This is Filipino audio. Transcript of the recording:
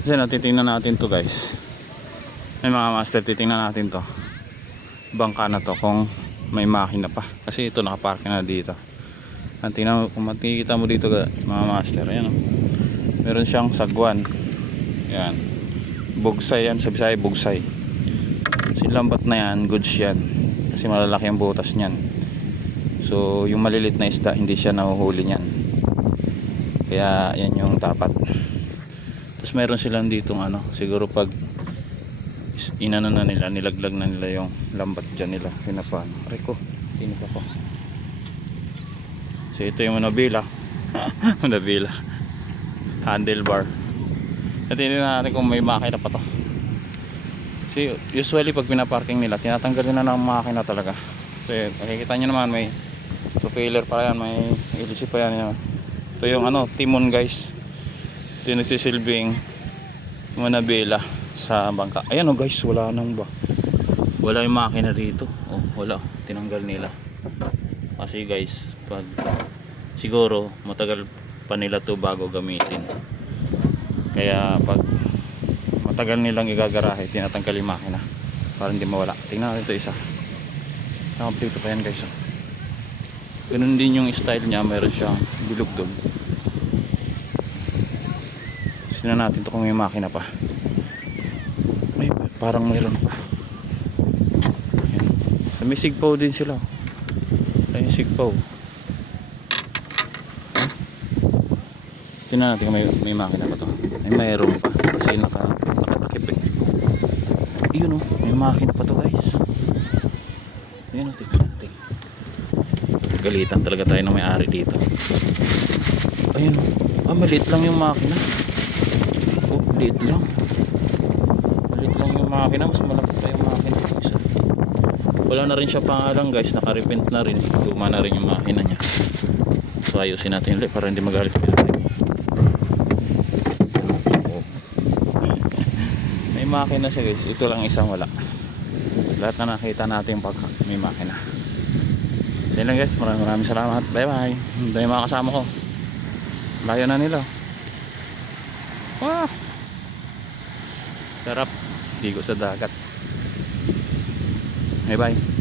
Kasi no, titingnan natin to guys. May mga master, titingnan natin to. Bangka na to kung may makina pa. Kasi ito nakapark na dito. Ang tingnan mo, kung makikita mo dito ga- mga master, ayan o. Meron siyang sagwan. Yan. Bugsay yan, sa Bisaya bugsay. Kasi lambat na yan, goods yan. Kasi malalaki ang butas niyan. So, yung malilit na isda, hindi siya nahuhuli niyan. Kaya, yan yung dapat. Tapos meron silang ditong ano, siguro pag inano na nila, nilaglag na nila yung lambat dyan nila. Pinapano. Aray ko, tinik ako. So, ito yung manabila. manabila. Handlebar. At tingnan natin kung may makina pa to. Kasi usually pag pinaparking nila, tinatanggalin na ng makina talaga. So makikita nyo naman may profiler pa yan, may LC pa yan. Yun. Ito yung ano, timon guys. Ito yung nagsisilbing manabela sa bangka. Ayan o guys, wala nang ba. Wala yung makina dito. Oh, wala. Tinanggal nila. Kasi guys, pag siguro matagal pa nila to bago gamitin. Kaya pag matagal nilang igagarahe, tinatanggal yung makina para hindi mawala. Tingnan natin ito isa. Nakaplito pa yan guys. Oh. Ganun din yung style niya, meron siyang bilog Sino natin to kung may makina pa. May, parang mayroon pa. Ayan. Sa may sigpaw din sila. Ayun sigpaw. Huh? Tingnan natin kung may, may makina pa to. Ay mayroon pa. Kasi naka, nakatakip eh. Yun oh, may makina pa to guys. Yan oh, tingnan natin. Galitan talaga tayo ng may-ari dito. Ayun oh. Ah, maliit lang yung makina. Maliit lang. Maliit lang yung makina. Mas malaki pa yung makina. Isa. Wala na rin siya pangalan guys. Nakarepent na rin. Luma na rin yung makina niya. So ayusin natin ulit para hindi magalit. May makina siya guys. Ito lang isang wala. Lahat na nakita natin pag may makina. Yun lang guys. Maraming maraming salamat. Bye bye. Hindi mga kasama ko. Layo na nila. Wow. Sarap. Ligo sa dagat. Bye bye.